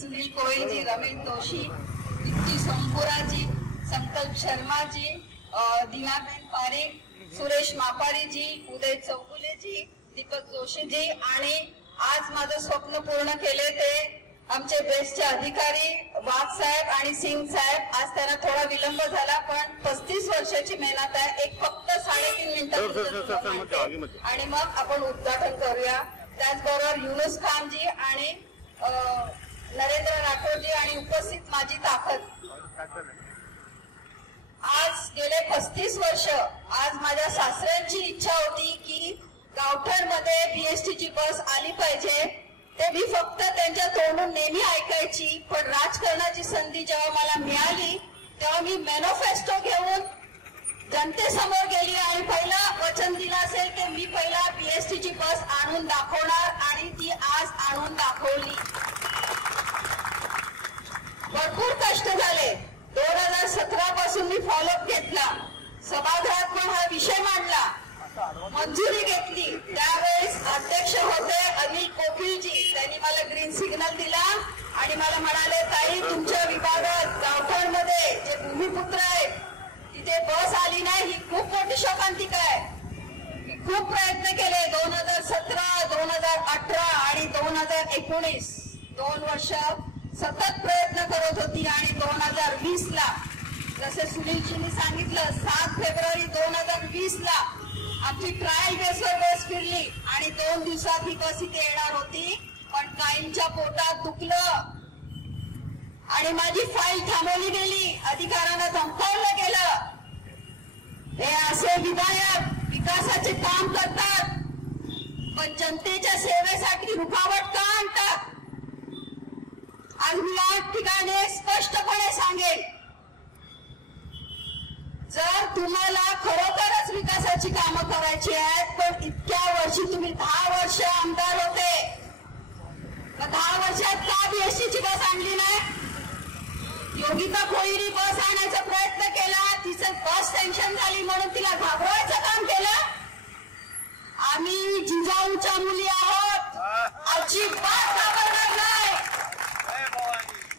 सुनील कोयल जी, रमेश जोशी, दीप्ति सोमपुरा जी, संकल्प शर्मा जी, दीनाबेन पारेख, सुरेश मापारी जी, उदय चौगुले जी, दीपक जोशी जी आणि आज माझं स्वप्न पूर्ण केले ते आमचे बेस्टचे अधिकारी वाघ साहेब आणि सिंग साहेब. आज त्यांना थोडा विलंब झाला पण 35 वर्षाची मेहनत आहे. एक फक्त 3.5 मिनिटं आणि मग आपण उद्घाटन करूया. त्याचबरोबर युनुस खान जी आणि नरेंद्र राठोड जी आणि उपस्थित माझी ताकद. आज गेले 35 वर्ष आज माझ्या सासऱ्यांची इच्छा होती की गावठणमध्ये बीएसटीची बस आली पाहिजे. ते मी फक्त त्यांच्या तोंडून नेहमी ऐकायची. पण राजकारणाची संधी जेव्हा मला मिळाली तेव्हा मी मॅनिफेस्टो घेऊन जनतेसमोर गेली आणि पहिला वचन दिलं असेल की मी पहिला बीएसटीची बस आणून दाखवणार आणि ती आज आणून दाखवली. भरपूर कष्ट झाले. 2017 पासून मी फॉलोअप घेतला. सभागृहात पण हा विषय मांडला, मंजुरी घेतली. त्यावेळेस अध्यक्ष होते अनिल कोकिलजी. त्यांनी मला ग्रीन सिग्नल दिला आणि मला म्हणाले ताई तुमच्या विभागात गावठणमध्ये जे भूमिपुत्र आहेत तिथे बस आली नाही ही खूप मोठी शोकांतिका आहे. खूप प्रयत्न केले. 2017, 2018 आणि 2019 2 वर्ष सतत प्रयत्न करत होती आणि 2020 ला जसे सुनीलजींनी सांगितलं 7 फेब्रुवारी 2020 ला आमची ट्रायल बेसवर बस फिरली आणि 2 दिवसात ही बस इथे येणार होती. पण काहींच्या पोटात दुखलं आणि माझी फाईल थांबवली गेली. अधिकाऱ्यांना धमकावलं गेलं. हे असे विधायक विकासाचे काम करतात पण जनतेच्या सेवेसाठी रुकावट का आणतात. आज मी या ठिकाणी स्पष्टपणे सांगेन जर तुम्हाला खरोखरच विकासाची कामं करायची आहेत पण इतक्या वर्षी तुम्ही 10 वर्ष आमदार होते, 10 वर्षात का बीएसटीची बस आणली नाही. योगिता कोळीनी बस आणायचा प्रयत्न केला. तिचं बस टेन्शन झाली म्हणून तिला घाबरवायचं काम केलं. आम्ही जिजाऊच्या मुली आहोत, अजिबात घाबरणार नाही,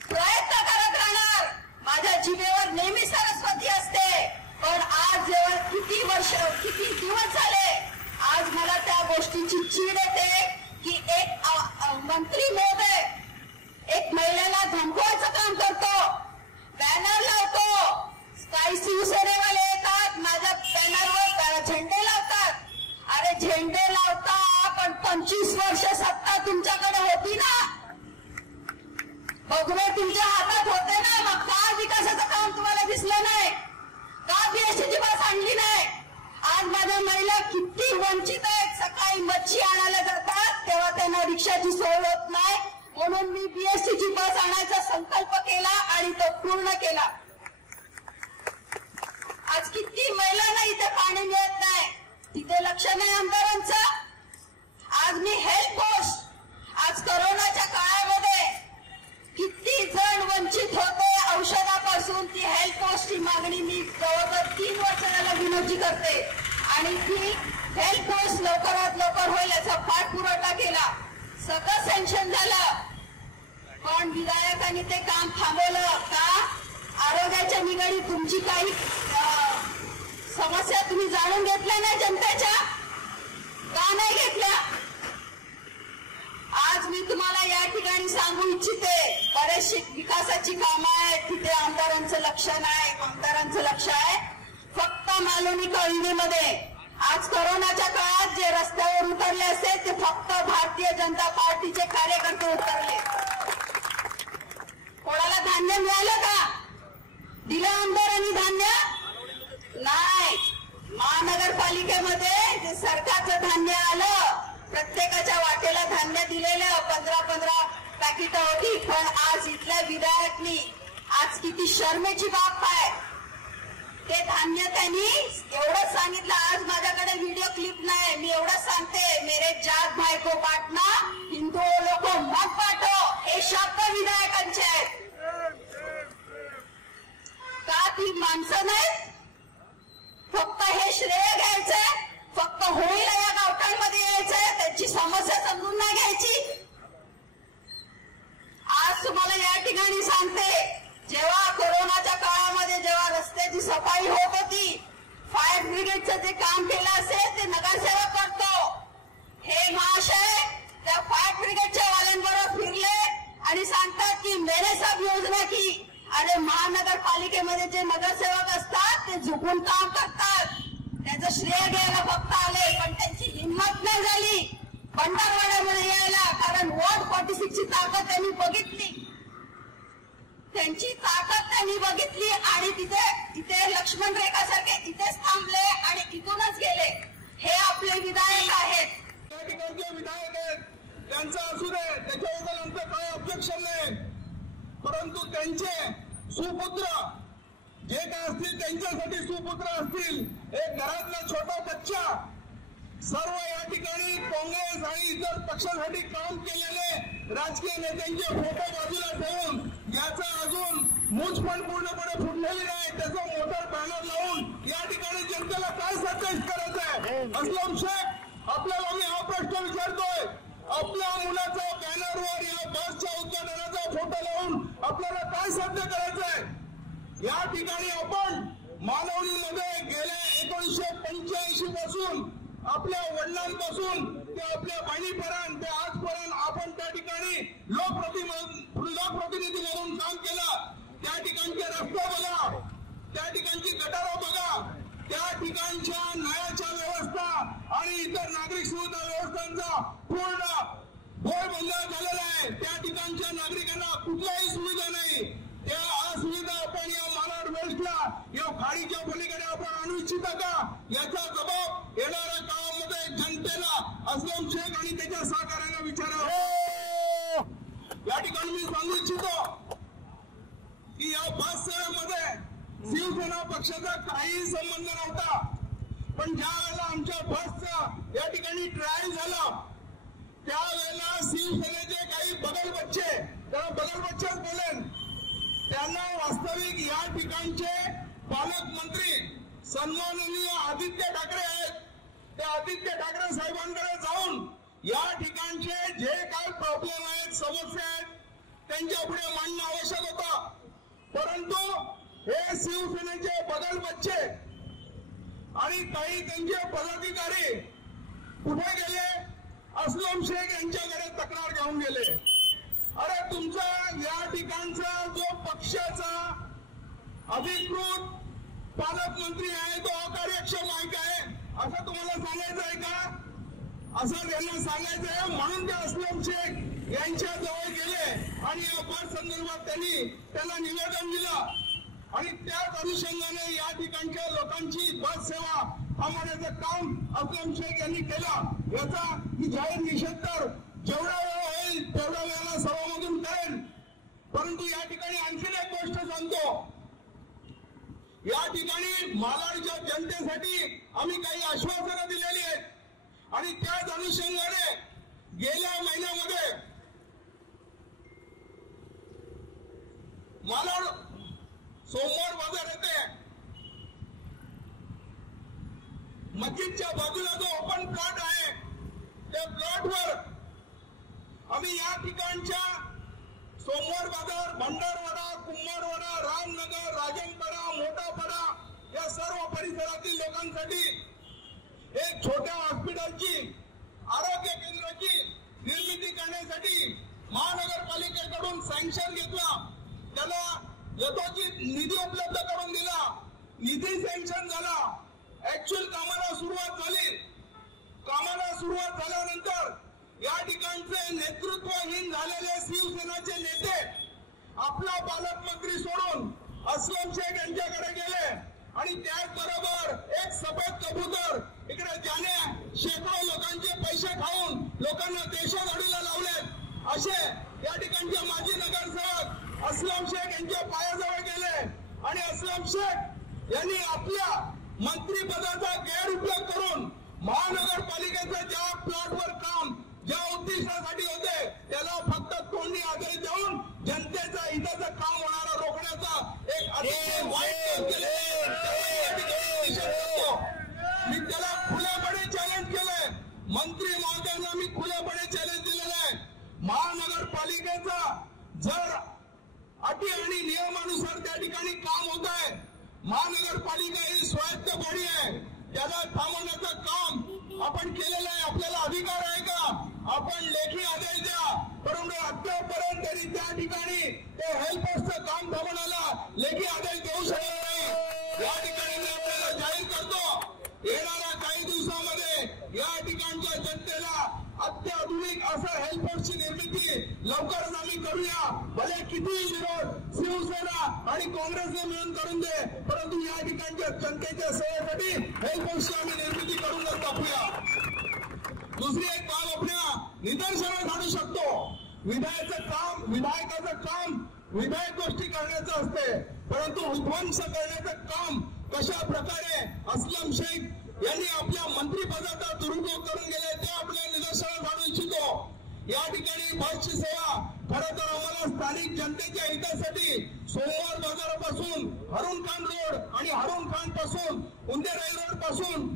प्रयत्न करत राहणार. माझ्या जिभेवर नेहमी सरस्वती असते. पण आज जेव्हा किती दिवस झाले आज मला त्या गोष्टीची चीड येते की एक मंत्री महोदय एक महिलेला धमकवायचं काम करतो, बॅनर लावतो. काही शिवसेनेवाले येतात माझ्या बॅनरवर झेंडे लावतात. अरे झेंडे लावता पण 25 वर्ष सत्ता तुमच्याकडे होती ना, भगवे तुमच्या हातात होते ना. मग का विकासाचं काम तुम्हाला दिसलं नाही, का बीएसटीची बस आणली नाही. आज माझ्या महिला किती वंचित आहेत. सकाळी मच्छी आणायला जातात तेव्हा त्यांना रिक्षाची सोय होत नाही म्हणून मी बीएसटीची बस आणायचा संकल्प केला आणि तो पूर्ण केला. आज किती महिलांना इथे पाणी मिळत नाही, तिथे लक्ष नाही आमदारांचं. आज मी हेल्थ पोस्ट आज कोरोनाच्या काळामध्ये किती जण वंचित होते औषधापासून ती हेल्थ पोस्टची मागणी मी जवळजवळ 3 वर्ष झाला विनंती करते आणि ती हेल्थ पोस्ट लवकरात लवकर होईल याचा पाठपुरावा केला. सगळं सँक्शन झालं पण विधायकांनी ते काम थांबवलं का. आरोग्याच्या निगडीत तुमची काही समस्या तुम्ही जाणून घेतल्या नाही जनतेच्या, का नाही घेतल्या. आज मी तुम्हाला या ठिकाणी सांगू इच्छिते बरेचशी विकासाची कामं आहेत तिथे आमदारांचं लक्ष नाही. आमदारांचं लक्ष आहे फक्त मालवणी कळवणीमध्ये. आज कोरोनाच्या काळात जे रस्त्यावर उतरले असेल ते फक्त भारतीय जनता पार्टीचे कार्यकर्ते उतरले. कोणाला धान्य मिळालं का, दिलं आमदारांनी धान्य नाही. महानगरपालिकेमध्ये जे सरकारचं धान्य आलं प्रत्येकाच्या वाटेला धान्य दिलेलं 15-15 पॅकेट होती. पण आज इथल्या विधायकनी आज किती शर्मेची बाब आहे. ते धान्य त्यांनी एवढंच सांगितलं. आज माझ्याकडे व्हिडिओ क्लिप नाही, मी एवढंच सांगते मेरे जात भाई को बांटना हिंदुओं को मत बांटो हे शब्द विधायकांचे आहेत. का ती माणसं नाहीत, फक्त हे श्रेय घ्यायचंय, फक्त होळीला या गावठाणमध्ये यायचंय, त्यांची समस्या समजून नाही घ्यायची. आज तुम्हाला गावामध्ये जेव्हा रस्त्याची सफाई होत होती, फायर ब्रिगेडचं जे काम केलं असेल ते नगरसेवक करतो. हे महाशय त्या फायर ब्रिगेडच्या वाल्यांबरोबर फिरले आणि सांगतात की मेरे सब योजना की. अरे महानगरपालिकेमध्ये जे नगरसेवक असतात ते झुकून काम करतात, त्याचं श्रेय घ्यायला फक्त आले, पण त्यांची हिंमत नाही झाली भंडारवाड्यामध्ये यायला. कारण वॉर्ड 46 ची ताकद त्यांनी बघितली, त्यांची ताकद त्यांनी बघितली आणि तिथे लक्ष्मण रेखा सारखे इथेच थांबले आणि इथूनच गेले. हे आपले विधायक आहेत. त्या ठिकाणचे विधायक आहेत, त्यांचं असू दे, त्याच्याबद्दल आमचं काही ऑब्जेक्शन नाही. परंतु त्यांचे सुपुत्र जे काय असतील, त्यांच्यासाठी सुपुत्र असतील, एक घरातला छोटा बच्चा, सर्व या ठिकाणी काँग्रेस आणि इतर पक्षासाठी काम केलेले राजकीय नेत्यांचे फोटो बाजूला ठेवून, याचा अजून मूछ पण पूर्णपणे फुटलेली नाही, त्याचा मोठा बॅनर लावून या ठिकाणी जनतेला काय संदेश करायचा आहे? अस्लम शेख, आपल्याला मी हा प्रश्न विचारतोय, आपल्या मुलाचा बॅनरवर या बसच्या उद्घाटनाचा फोटो लावून आपल्याला काय साध्य करायचं आहे? या ठिकाणी आपण मालवणीमध्ये गेल्या 1985 पासून आपल्या वडिलांपासून ते आपल्या बहिणीपर्यंत ते आजपर्यंत आपण त्या ठिकाणी लोकप्रतिनिधी म्हणून काम केलं. त्या ठिकाणचे रस्ते बघा, त्या ठिकाणची गटारं बघा, त्या ठिकाणच्या नळाच्या व्यवस्था आणि इतर नागरिक सुविधा व्यवस्थांचा पूर्ण बोळबंद झालेला आहे. त्या ठिकाणच्या नागरिकांना कुठल्याही सुविधा नाही. त्या असुविधा आपण या मालाड वेस्टला या खाडीच्या पलीकडे आपण आणू इच्छिता का? याचा जबाब येणाऱ्या काळामध्ये जनतेला अस्लम शेख आणि त्याच्या सहकार्यांना विचारावं. या ठिकाणी मी सांगू इच्छितो की या बस सेवेमध्ये शिवसेना पक्षाचा काहीही संबंध नव्हता. पण ज्या वेळेला आमच्या बसचा या ठिकाणी ट्रायल झाला, त्यावेळेला शिवसेनेचे काही बगल बच्चे, त्याला बगल बच्चेच बोलेन, त्यांना वास्तविक या ठिकाणचे पालकमंत्री सन्माननीय आदित्य ठाकरे आहेत, त्या आदित्य ठाकरे साहेबांकडे जाऊन या ठिकाणचे जे काही प्रॉब्लेम आहेत, समस्या आहेत, त्यांच्या पुढे मांडणं आवश्यक होतं. परंतु हे शिवसेनेचे बगल बच्चे आणि काही त्यांचे पदाधिकारी कुठे गेले? अस्लम शेख यांच्याकडे तक्रार घेऊन गेले. अरे तुमचा या ठिकाणचा जो पक्षाचा अधिकृत पालकमंत्री आहे तो अकार्यक्षम आहे काय, असं तुम्हाला सांगायचं आहे का? असं त्यांना सांगायचं आहे. म्हणून ते अस्लम शेख यांच्या जवळ गेले आणि या बस संदर्भात त्यांनी त्याला निवेदन दिलं आणि त्याच अनुषंगाने या ठिकाणच्या लोकांची बस सेवा थांबवण्याचं काम अस्लम शेख यांनी केलं. याचा मी जाहीर निषेध तर जेवढा वेळ होईल तेवढ्या वेळेला सभामधून करेन. परंतु या ठिकाणी आणखीन एक गोष्ट सांगतो, या ठिकाणी मालाडच्या जनतेसाठी आम्ही काही आश्वासनं दिलेली आहेत आणि त्याच अनुषंगाने गेल्या महिन्यामध्ये मालाड सोमवार बाजार येथे मस्जिदच्या बाजूला जो ओपन प्लॉट आहे, त्या प्लॉटवर आम्ही या ठिकाणच्या सोमवार बाजार, भंडारवाडा, कुंभारवाडा, रामनगर, राजनपाडा, मोठापाडा या सर्व परिसरातील लोकांसाठी एक छोट्या हॉस्पिटलची, आरोग्य केंद्राची निर्मिती करण्यासाठी महानगरपालिकेकडून सँक्शन घेतला. त्याला यथोचित निधी उपलब्ध करून दिला. निधी सँक्शन झाला. ऍक्च्युअल कामाला सुरुवात झाली. कामाला सुरुवात झाल्यानंतर या ठिकाणचे नेतृत्वहीन झालेले शिवसेनाचे नेते आपला पालकमंत्री सोडून अस्लम शेख यांच्याकडे गेले आणि त्याचबरोबर एक सफेद कबूतर इकडे ज्याने शेकडो लोकांचे पैसे खाऊन लोकांना देशोधडीला लावलेत असे या ठिकाणचे माजी नगरसेवक अस्लम शेख यांच्या पायाजवळ गेले आणि अस्लम शेख यांनी आपल्या मंत्रिपदाचा गैरउपयोग करून महानगरपालिकेचं ज्या प्लॉटवर काम ज्या उद्दिष्टासाठी होते त्याला फक्त तोंडी आदेश देऊन जनतेचा हिताचं काम होणारा रोखण्याचा एक अतिशय वाईट काम केले. मी त्याला खुलेपणे चॅलेंज केलंय. मंत्री महोदयांना मी खुलेपणे चॅलेंज दिलेलं आहे. महानगरपालिकेचा जर अटी आणि नियमानुसार त्या ठिकाणी काम होत आहे. महानगरपालिका ही स्वायत्त बॉडी आहे, त्याला थांबवण्याचं काम आपण केलेलं आहे. आपल्याला अधिकार आहे का? आपण लेखी आदेश द्या. परंतु आतापर्यंत तरी त्या ठिकाणी ते हेल्पर्सचं काम थांबवण्याला लेखी आदेश देऊ शकत नाही. या ठिकाणी मी आपल्याला जाहीर करतो, येणाऱ्या काही दिवसामध्ये या ठिकाणच्या जनतेला अत्याधुनिक असं हेल्पर्सची निर्मिती लवकरच आम्ही करूया. भले कितीही विरोध शिवसेना आणि काँग्रेसने मिळून करून दे, परंतु या ठिकाणच्या जनतेच्या सेवेसाठी हेल्पर्सची आम्ही निर्मिती करूनच टाकूया. दुसरी एक बाब आपल्या निदर्शनास आणू शकतो. विधायकाचं काम विधायक गोष्टी करण्याचं असते, परंतु विध्वंस करण्याचं काम कशा प्रकारे अस्लम शेख यांनी आपल्या मंत्रिपदाचा दुरुपयोग करून गेले ते आपल्या निदर्शनास आणू इच्छितो. या ठिकाणी बसची सेवा खरं तर आम्हाला स्थानिक जनतेच्या हितासाठी सोमवार बाजारापासून हरून खान रोड आणि हरून खान पासून उंदेराई रोड पासून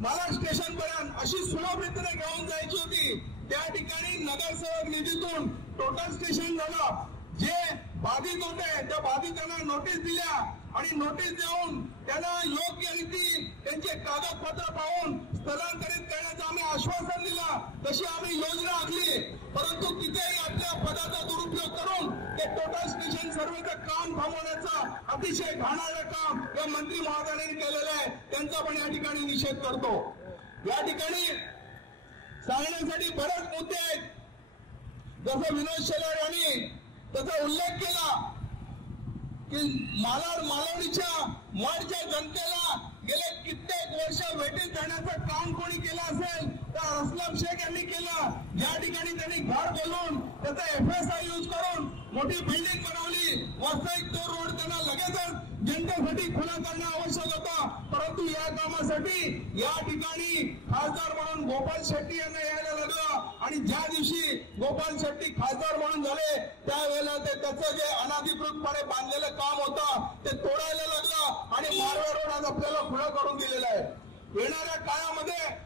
मालाड स्टेशन पर्यंत अशी सुलभ रीतीने घेऊन जायची होती. त्या ठिकाणी नगरसेवक निधीतून टोटल स्टेशन झालं. जे बाधित होते त्या बाधितांना नोटीस दिल्या आणि नोटीस देऊन त्यांना योग्य रीती त्यांचे कागदपत्र पाहून स्थलांतरित करण्याचं आम्ही आश्वासन दिलं. तशी आम्ही योजना आखली, परंतु तिथेही आपल्या पदाचा दुरुपयोग करून ते टोटल स्टेशन सर्वेचं काम थांबवण्याचं अतिशय घाणारं काम या मंत्री महोदयांनी केलेलं आहे. त्यांचा पण या ठिकाणी निषेध करतो. या ठिकाणी सांगण्यासाठी बरेच मुद्दे आहेत. जसं विनोद शेलार यांनी त्याचा उल्लेख केला की मालवणीच्या मठच्या जनतेला गेले कित्येक वर्ष वेटीस धरण्याचं काम कोणी केलं असेल तर अस्लम शेख यांनी केलं. ज्या ठिकाणी त्यांनी घर बोलून त्याचा FSI यूज करून मोठी बिल्डिंग बनवली. वास्तविक तो रोड त्यांना लगेचच जनतेसाठी खुला करणं आवश्यक होतं, परंतु या कामासाठी या ठिकाणी खासदार म्हणून गोपाल शेट्टी यांना यायला लागलं आणि ज्या दिवशी गोपाल शेट्टी खासदार म्हणून झाले त्यावेळेला ते त्याचं जे अनधिकृतपणे बांधलेलं काम होतं ते तोडायला लागलं आणि मारवा रोड आज आपल्याला खुला करून दिलेला आहे. येणाऱ्या काळामध्ये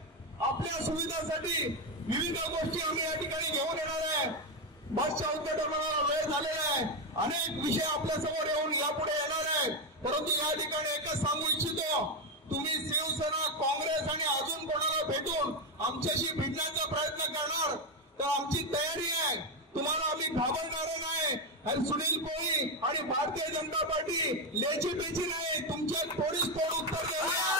आपल्या सुविधासाठी विविध गोष्टी आम्ही या ठिकाणी घेऊन येणार आहे. बसच्या उद्घाटनाला वेळ झालेला आहे. अनेक विषय आपल्या समोर येऊन यापुढे येणार आहे, परंतु या ठिकाणी एकच सांगू इच्छितो, तुम्ही शिवसेना काँग्रेस आणि अजून कोणाला भेटून आमच्याशी भिडण्याचा प्रयत्न करणार तर आमची तयारी आहे. तुम्हाला आम्ही घाबरणार नाही. आणि सुनील कोळी आणि भारतीय जनता पार्टी लेची पेची नाही, तुमच्या थोडीच तोड उत्तर देऊया.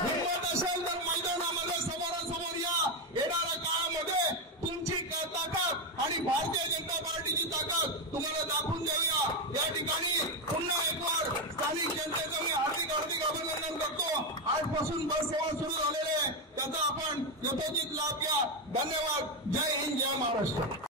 हिंमत असेल तर मैदानामध्ये समोरासमोर या. येणाऱ्या काळामध्ये तुमची ताकद आणि भारतीय जनता पार्टीची ताकद तुम्हाला दाखवून देऊया. या ठिकाणी पुन्हा एक बार स्थानिक जनतेचं मी हार्दिक अभिनंदन करतो. आजपासून बस सेवा सुरू झालेली आहे, त्याचा आपण यथोचित लाभ घ्या. धन्यवाद. जय हिंद, जय महाराष्ट्र.